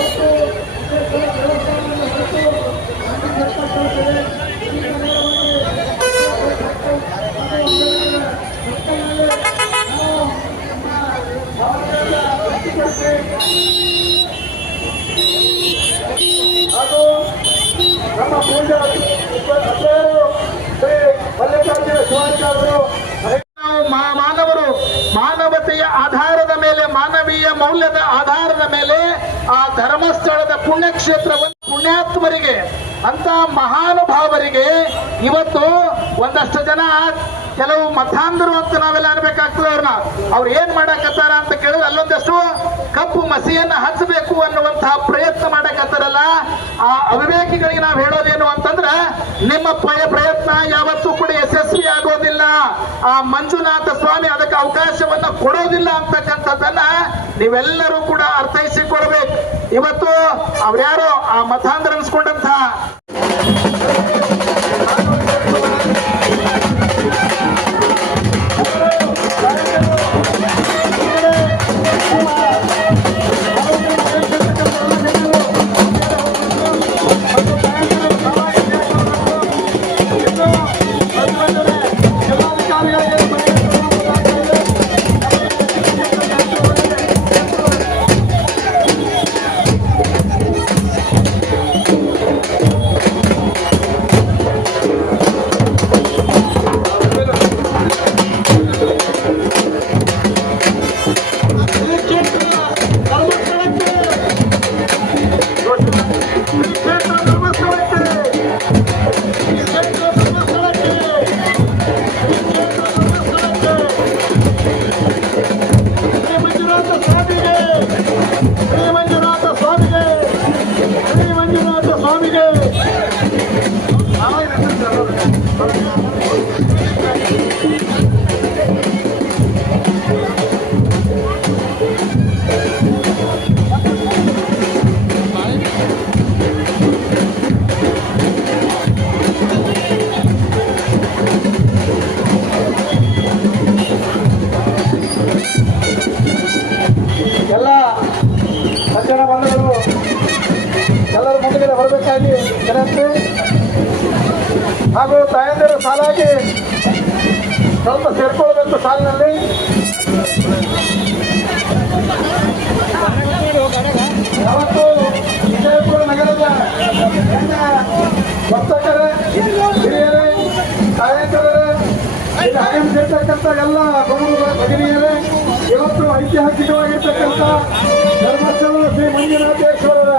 ಒಂದು ಈಗ ಅಂತ ಮಹಾನುಭಾವರಿಗೆ ಇವತ್ತು ಒಂದಷ್ಟು ಜನ ಕೆಲವು ಮತಾಂಧರು ಅಂತ ನಾವೆಲ್ಲ ಅನ್ಬೇಕಾಗ್ತದೆ ಅವ್ರನ್ನ. ಅವ್ರು ಏನ್ ಮಾಡಕತ್ತಾರ ಅಂತ ಕೇಳಿದ್ರೆ ಅಲ್ಲೊಂದಷ್ಟು ಕಪ್ಪು ಮಸಿಯನ್ನ ಹಚ್ಚಬೇಕು ಅನ್ನುವಂತಹ ಪ್ರಯತ್ನ ಮಾಡಕತ್ತಾರಲ್ಲ. ಆ ಅವಿವೇಕಿಗಳಿಗೆ ನಾವು ಹೇಳೋದೇನು ಅಂತಂದ್ರೆ, ನಿಮ್ಮ ಪ್ರಯತ್ನ ಯಾವತ್ತೂ ಕೂಡ ಯಶಸ್ವಿ ಆಗೋದಿಲ್ಲ. ಆ ಮಂಜುನಾಥ ಸ್ವಾಮಿ ಅದಕ್ಕೆ ಅವಕಾಶವನ್ನ ಕೊಡೋದಿಲ್ಲ ಅಂತಕ್ಕಂಥದ್ದನ್ನ ನೀವೆಲ್ಲರೂ ಕೂಡ ಅರ್ಥೈಸಿಕೊಡ್ಬೇಕು ಇವತ್ತು ಅವ್ರ್ಯಾರೋ ಆ ಮತಾಂಧ್ರ ಅನ್ಸ್ಕೊಂಡಂತ ಮಂಜುನಾಥ ಎಲ್ಲ ಗುರುಗಳು ಭಗಿನಿಯರೇ ಇವತ್ತು ಐತಿಹಾಸಿಕವಾಗಿರ್ತಕ್ಕಂಥ ಧರ್ಮಸ್ಥಳ ಶ್ರೀ ಮಂಜುನಾಥೇಶ್ವರರ.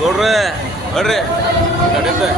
ಗೌಡ್ರೆ ಬರ್ರಿ ನಡೀತೆ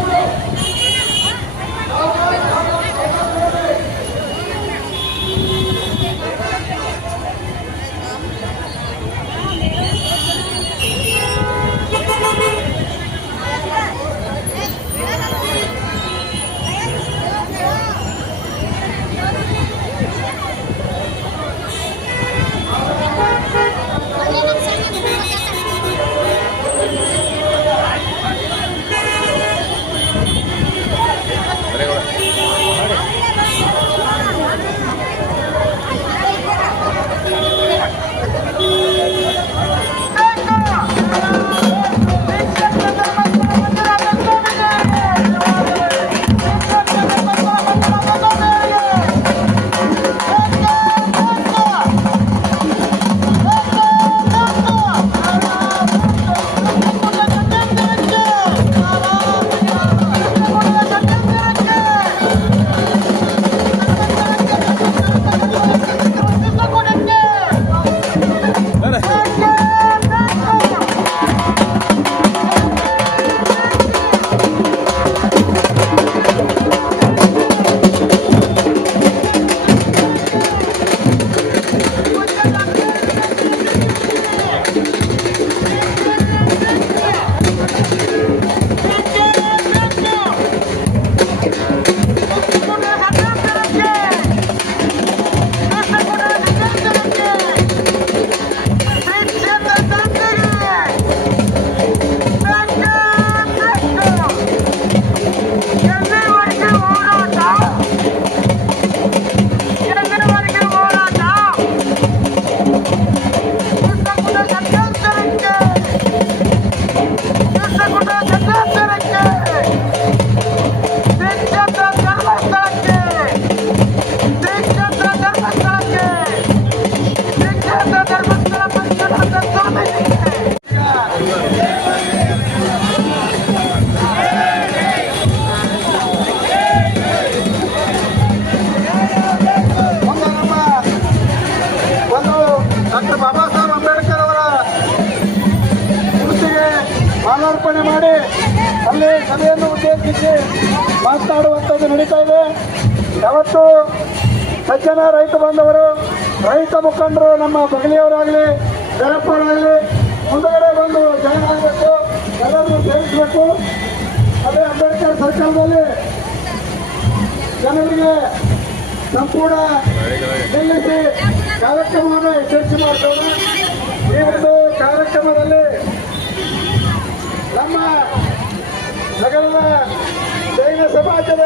ಅಲ್ಲಿ ಸಭೆಯನ್ನು ಉದ್ದೇಶಿಸಿ ಮಾತನಾಡುವಂಥದ್ದು ನಡೀತಾ ಇದೆ. ಯಾವತ್ತು ಸಜ್ಜನ, ರೈತ ಬಂದವರು ರೈತ ಮುಖಂಡರು, ನಮ್ಮ ಬಗಲಿಯವರಾಗಲಿ ಬೆರಪ್ಪರಾಗಲಿ ಮುಂದುಗಡೆ ಬಂದು ಜಾಯ್ನ್ ಆಗಬೇಕು, ಎಲ್ಲರನ್ನು ಸೇರಿಸಬೇಕು ಅದೇ ಅಂಬೇಡ್ಕರ್ ಸರ್ಕಾರದಲ್ಲಿ ಜನರಿಗೆ ಸಂಪೂರ್ಣ ನಿಲ್ಲಿಸಿ ಕಾರ್ಯಕ್ರಮವನ್ನು ಯಶಸ್ವಿ ಮಾಡ್ತಾರೆ ಈ ಒಂದು ಕಾರ್ಯಕ್ರಮದಲ್ಲಿ ನಗರದ ಜೈನ ಸಮಾಜದ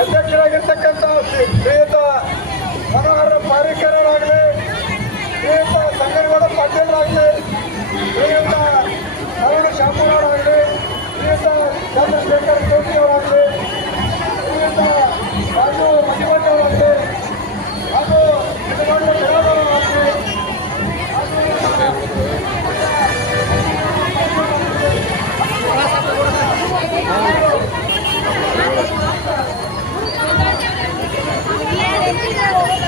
ಅಧ್ಯಕ್ಷರಾಗಿರ್ತಕ್ಕಂಥ ಶ್ರೀ- ಶ್ರೀಯುತ ಮನೋಹರ ಪಾರಿಕರವರಾಗಲಿ ಶ್ರೀಯುತ ಸಂಗನಗೌಡ ಪಾಟೀಲರಾಗಲಿ ಶ್ರೀಯುತ ಅರುಣ ಶಾಮರಾಗಲಿ ಶ್ರೀಯುತ ಚಂದ್ರಶೇಖರ್ ಜೋಶಿ ಅವರಾಗಲಿ ಶ್ರೀಯುತ ರಾಜು ಮಣಿಮಠ ಅವರಾಗಲಿ, ಹಾಗೂ Gracias.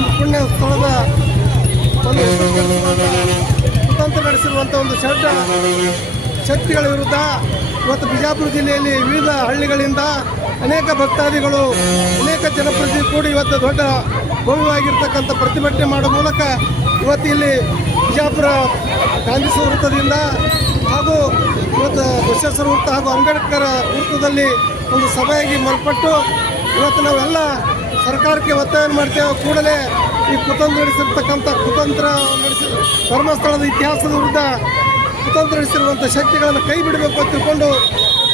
ಒಂದು ಪುಣ್ಯ ಸ್ಥಳದ ಒಂದು ಕುತಂತ್ರ ನಡೆಸಿರುವಂಥ ಒಂದು ಷಡ್ಡ ಶಕ್ತಿಗಳ ವಿರುದ್ಧ ಇವತ್ತು ಬಿಜಾಪುರ ಜಿಲ್ಲೆಯಲ್ಲಿ ವಿವಿಧ ಹಳ್ಳಿಗಳಿಂದ ಅನೇಕ ಭಕ್ತಾದಿಗಳು, ಅನೇಕ ಜನಪ್ರತಿನಿಧಿ ಕೂಡ ಇವತ್ತು ದೊಡ್ಡ ಭವ್ಯವಾಗಿರ್ತಕ್ಕಂಥ ಪ್ರತಿಭಟನೆ ಮಾಡೋ ಮೂಲಕ ಇವತ್ತು ಇಲ್ಲಿ ಬಿಜಾಪುರ ಗಾಂಧಿ ವೃತ್ತದಿಂದ ಹಾಗೂ ಇವತ್ತು ಬಸವೇಶ್ವರ ವೃತ್ತ ಹಾಗೂ ಅಂಬೇಡ್ಕರ್ ವೃತ್ತದಲ್ಲಿ ಒಂದು ಸಭೆಯಾಗಿ ಮಲ್ಪಟ್ಟು ಇವತ್ತು ನಾವೆಲ್ಲ ಸರ್ಕಾರಕ್ಕೆ ಒತ್ತಾಯ ಮಾಡ್ತೇವೆ. ಕೂಡಲೇ ಈ ಕುತಂತ್ರ ನಡೆಸಿರ್ತಕ್ಕಂಥ ಕುತಂತ್ರ ನಡೆಸಿ ಧರ್ಮಸ್ಥಳದ ಇತಿಹಾಸದ ವಿರುದ್ಧ ಕುತಂತ್ರ ನಡೆಸಿರುವಂಥ ಶಕ್ತಿಗಳನ್ನು ಕೈ ಬಿಡಬೇಕು ಅಂತ ತಿಳ್ಕೊಂಡು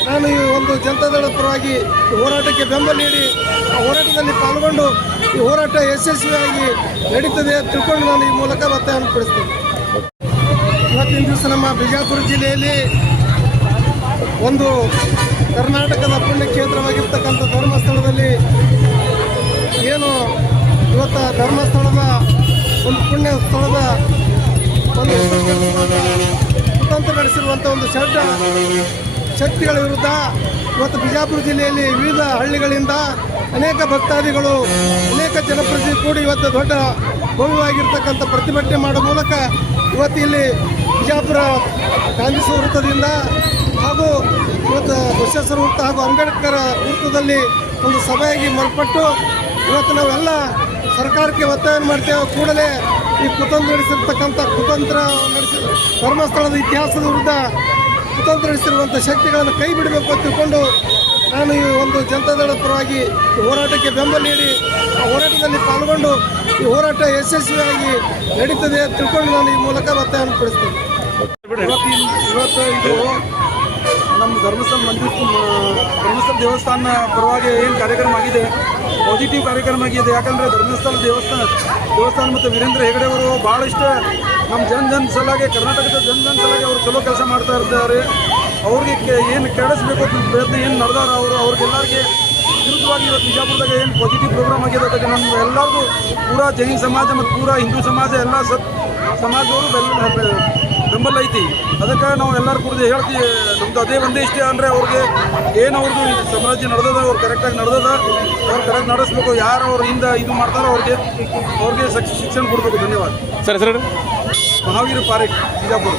ನಾನು ಈ ಒಂದು ಜನತಾದಳ ಪರವಾಗಿ ಹೋರಾಟಕ್ಕೆ ಬೆಂಬಲ ನೀಡಿ ಆ ಹೋರಾಟದಲ್ಲಿ ಪಾಲ್ಗೊಂಡು ಈ ಹೋರಾಟ ಯಶಸ್ವಿಯಾಗಿ ನಡೀತದೆ ಅಂತ ತಿಳ್ಕೊಂಡು ನಾನು ಈ ಮೂಲಕ ಒತ್ತಾಯವನ್ನು ಪಡಿಸ್ತೇನೆ ಇವತ್ತಿನ ದಿವಸ ನಮ್ಮ ಬಿಜಾಪುರ ಜಿಲ್ಲೆಯಲ್ಲಿ ಒಂದು ಕರ್ನಾಟಕದ ಪುಣ್ಯ ಕ್ಷೇತ್ರವಾಗಿರ್ತಕ್ಕಂಥ ಧರ್ಮಸ್ಥಳದಲ್ಲಿ ಇವತ್ತು ಧರ್ಮಸ್ಥಳದ ಒಂದು ಪುಣ್ಯ ಸ್ಥಳದ ಒಂದು ಕುತಂತ್ರ ನಡೆಸಿರುವಂಥ ಒಂದು ಶಡ್ಡ ಶಕ್ತಿಗಳ ವಿರುದ್ಧ ಇವತ್ತು ಬಿಜಾಪುರ ಜಿಲ್ಲೆಯಲ್ಲಿ ವಿವಿಧ ಹಳ್ಳಿಗಳಿಂದ ಅನೇಕ ಭಕ್ತಾದಿಗಳು, ಅನೇಕ ಜನಪ್ರತಿನಿಧಿ ಕೂಡಿ ಇವತ್ತು ದೊಡ್ಡ ಭವ್ಯವಾಗಿರ್ತಕ್ಕಂಥ ಪ್ರತಿಭಟನೆ ಮಾಡೋ ಮೂಲಕ ಇವತ್ತು ಇಲ್ಲಿ ಬಿಜಾಪುರ ಗಾಂಧಿ ವೃತ್ತದಿಂದ ಹಾಗೂ ಇವತ್ತು ಬಸವೇಶ್ವರ ವೃತ್ತ ಹಾಗೂ ಅಂಬೇಡ್ಕರ್ ವೃತ್ತದಲ್ಲಿ ಒಂದು ಸಭೆಯಾಗಿ ಮಾರ್ಪಟ್ಟು ಇವತ್ತು ನಾವೆಲ್ಲ ಸರ್ಕಾರಕ್ಕೆ ಒತ್ತಾಯ ಮಾಡ್ತೇವೆ ಕೂಡಲೇ ಈ ಕುತಂತ್ರ ನಡೆಸಿರ್ತಕ್ಕಂಥ ಕುತಂತ್ರ ನಡೆಸಿ ಧರ್ಮಸ್ಥಳದ ಇತಿಹಾಸದ ವಿರುದ್ಧ ಕುತಂತ್ರ ನಡೆಸಿರುವಂಥ ಶಕ್ತಿಗಳನ್ನು ಕೈ ಬಿಡಬೇಕು ಅಂತ ತಿಳ್ಕೊಂಡು ನಾನು ಈ ಒಂದು ಜನತಾದಳ ಪರವಾಗಿ ಹೋರಾಟಕ್ಕೆ ಬೆಂಬಲ ನೀಡಿ ಆ ಹೋರಾಟದಲ್ಲಿ ಪಾಲ್ಗೊಂಡು ಈ ಹೋರಾಟ ಯಶಸ್ವಿಯಾಗಿ ನಡೀತದೆ ತಿಳ್ಕೊಂಡು ನಾನು ಈ ಮೂಲಕ ಒತ್ತಾಯ ಪಡಿಸ್ತೇನೆ ಇವತ್ತು ನಮ್ಮ ಧರ್ಮಸ್ಥಳ ಮಂದಿರ ಧರ್ಮಸ್ಥಳ ದೇವಸ್ಥಾನ ಪರವಾಗಿ ಏನು ಕಾರ್ಯಕ್ರಮ ಆಗಿದೆ? ಪಾಸಿಟಿವ್ ಕಾರ್ಯಕ್ರಮ ಆಗಿದೆ. ಯಾಕಂದರೆ ಧರ್ಮಸ್ಥಳ ದೇವಸ್ಥಾನ ದೇವಸ್ಥಾನ ಮತ್ತು ವೀರೇಂದ್ರ ಹೆಗಡೆ ಅವರು ಭಾಳಷ್ಟು ನಮ್ಮ ಜನ ಜನ ಸಲಾಗಿ ಕರ್ನಾಟಕದ ಜನ ಜನ ಸಲಾಗಿ ಅವರು ಚಲೋ ಕೆಲಸ ಮಾಡ್ತಾ ಇರ್ತಾರೆ. ಅವ್ರಿಗೆ ಏನು ಕೆಡಿಸ್ಬೇಕು ಅಂತ ಪ್ರಯತ್ನ ಏನು ನಡೆದಾರ ಅವರು, ಅವ್ರಿಗೆಲ್ಲರಿಗೆ ವಿರುದ್ಧವಾಗಿ ಇವತ್ತು ಬಿಜಾಪುರದಾಗ ಏನು ಪಾಸಿಟಿವ್ ಪ್ರೋಗ್ರಾಮ್ ಆಗಿದೆ ಅದಕ್ಕೆ ನಮ್ಮ ಎಲ್ಲರಿಗೂ ಪೂರಾ ಜೈನ್ ಸಮಾಜ ಮತ್ತು ಪೂರಾ ಹಿಂದೂ ಸಮಾಜ, ಎಲ್ಲ ಸತ್, ಸಮಾಜದವರು ಬೆಲ್ಲ ಬೆಂಬಲ ಐತಿ. ಅದಕ್ಕೆ ನಾವು ಎಲ್ಲರೂ ಕುರಿತು ಹೇಳ್ತೀವಿ ನಮ್ದು ಅದೇ ಒಂದೇ ಇಷ್ಟ ಅಂದರೆ ಅವ್ರಿಗೆ ಏನು ಅವ್ರದ್ದು ಸಮಾಜ ಸಾಮ್ರಾಜ್ಯ ನಡೆದದ ಅವ್ರು ಕರೆಕ್ಟಾಗಿ ನಡೆದದ ಅವ್ರು ಕರೆಕ್ಟ್ ನಡೆಸ್ಬೇಕು ಯಾರು ಅವ್ರ ಹಿಂದೆ ಇದು ಮಾಡ್ತಾರೋ ಅವ್ರಿಗೆ ಅವ್ರಿಗೆ ಶಿಕ್ಷಣ ಕೊಡಬೇಕು. ಧನ್ಯವಾದ. Sir sir Mahavir Parekh Bijapur.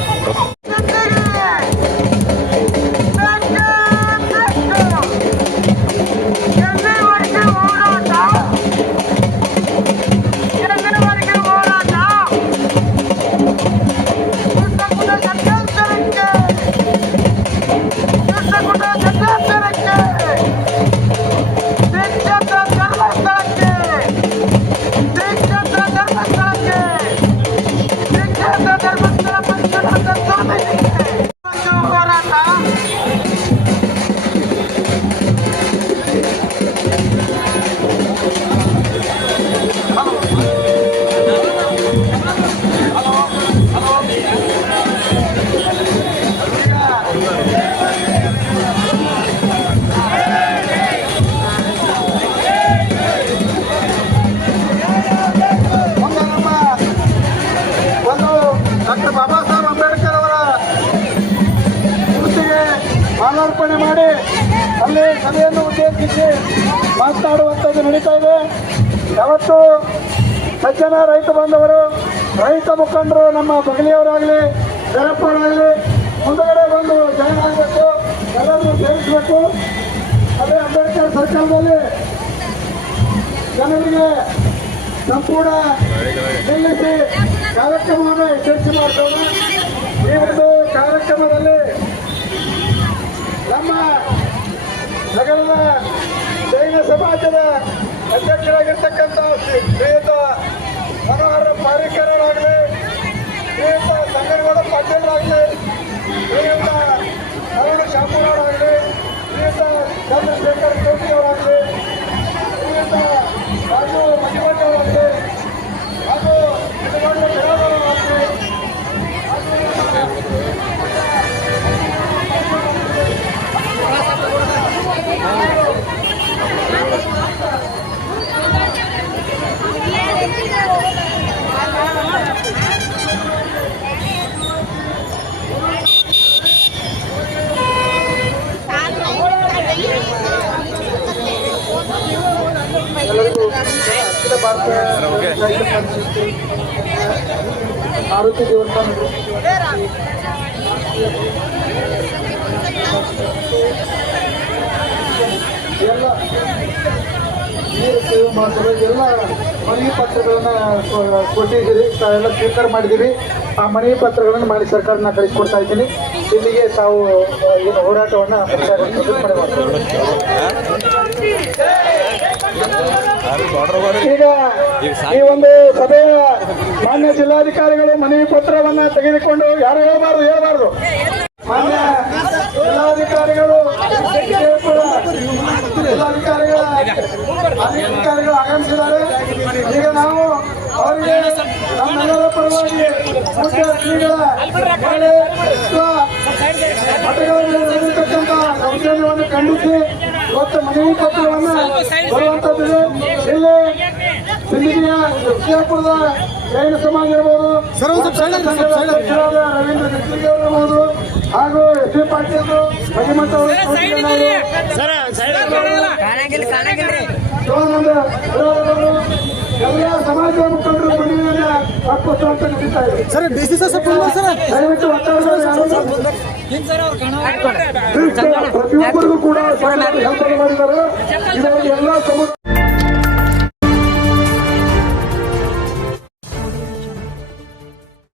ಅಲ್ಲಿ ಸಭೆಯನ್ನು ಉದ್ದೇಶಿಸಿ ಮಾತನಾಡುವಂಥದ್ದು ನಡೀತಾ ಇದೆ. ಯಾವತ್ತು ಸಜ್ಜನ, ರೈತ ಬಾಂಧವರು, ರೈತ ಮುಖಂಡರು, ನಮ್ಮ ಬಗಲಿಯವರಾಗಲಿ ಬೇರಪ್ಪವರಾಗಲಿ ಮುಂದುಗಡೆ ಬಂದು ಜಾಯಿನ್ ಆಗಬೇಕು, ಎಲ್ಲರನ್ನು ಸೇರಿಸಬೇಕು. ಅದೇ ಅಂಬೇಡ್ಕರ್ ಸರ್ಕಾರದಲ್ಲಿ ಜನರಿಗೆ ಸಂಪೂರ್ಣ ನಿಲ್ಲಿಸಿ ಕಾರ್ಯಕ್ರಮವನ್ನು ಯಶಸ್ವಿ ಮಾಡ್ತೇವೆ. ಈ ಒಂದು ಕಾರ್ಯಕ್ರಮದಲ್ಲಿ ನಮ್ಮ ನಗರದ ಜೈನ ಸಮಾಜದ ಅಧ್ಯಕ್ಷರಾಗಿರ್ತಕ್ಕಂಥ ಶ್ರೀ ಶ್ರೀಯುತ ಮನೋಹರ ಪಾರಿಕರರಾಗಲಿ ಶ್ರೀಯುತ ಸಂಗನಗೌಡ ಪಾಟೀಲರಾಗಲಿ ಶ್ರೀಯುತ ಅರುಣ ಶಾಮೂರವರಾಗಲಿ ಶ್ರೀಯುತ ಚಂದ್ರಶೇಖರ್ ಆರೋಗ್ಯ ದೇವಸ್ಥಾನ ಎಲ್ಲ ನೀರು ಸೇವೆ ಮಾಡ್ತಾರೆ ಎಲ್ಲ ಮನವಿ ಪತ್ರಗಳನ್ನ ಕೊ- ಕೊಟ್ಟಿದ್ದೀರಿ. ತಾವೆಲ್ಲ ಸ್ವೀಕಾರ ಮಾಡಿದ್ದೀರಿ. ಆ ಮನವಿ ಪತ್ರಗಳನ್ನು ಮಾಡಿ ಸರ್ಕಾರನ ಕಳಿಸ್ಕೊಡ್ತಾ ಇದ್ದೀನಿ. ಇಲ್ಲಿಗೆ ತಾವು ಏನು ಹೋರಾಟವನ್ನು ಮಾಡ್ತೀನಿ. ಈಗ ಈ ಒಂದು ಸಭೆಯ ಮಾನ್ಯ ಜಿಲ್ಲಾಧಿಕಾರಿಗಳು ಮನವಿ ಪತ್ರವನ್ನ ತೆಗೆದುಕೊಂಡು ಯಾರು ಹೇಳಬಾರದು ಹೇಳಬಾರದು. ಮಾನ್ಯ ಜಿಲ್ಲಾಧಿಕಾರಿಗಳು ಜಿಲ್ಲಾಧಿಕಾರಿಗಳ ಅಧಿಕಾರಿಗಳು ಆಗಮಿಸಿದ್ದಾರೆ. ಈಗ ನಾವು ಅವರಿಗೆ ನಮ್ಮೆಲ್ಲರ ಪರವಾಗಿ ಮುಖ್ಯ ಶ್ರೀಗಳ ಮಠಗಳಲ್ಲಿ ನಡೆದಿರ್ತಕ್ಕಂಥ ದೌರ್ಜನ್ಯವನ್ನು ಖಂಡಿಸಿ ಇವತ್ತು ಮನವಿ ಪತ್ರವನ್ನು ಬರುವಂತದ್ದಿದೆ ಇಲ್ಲಿ ಸಿಂದಗಿಯ ವಿಜಯಪುರದ ಜೈನ ಸಮಾಜ ಇರ್ಬೋದು ಅಧ್ಯಕ್ಷರಾದ ರವೀಂದ್ರ ಇರ್ಬೋದು ಹಾಗೂ ಎಸ್ ಡಿ ಪಾಟೀಲ್ ಶಿವಾನಂದ ವಿರೋಧಗಳು ಎಲ್ಲ ಸಮಾಜದ ಮುಖಂಡರು ಮನೆಯನ್ನ ಅಂತ ನಡೀತಾ ಇದೆ. Sir D C sir? Sir ದಯವಿಟ್ಟು ಒತ್ತಾಯ ಪ್ರತಿಯೊಬ್ಬರಿಗೂ ಕೂಡ ಮಾಡಿದ್ದಾರೆ. ಇದರಲ್ಲಿ ಎಲ್ಲ ಸಮುದಾಯ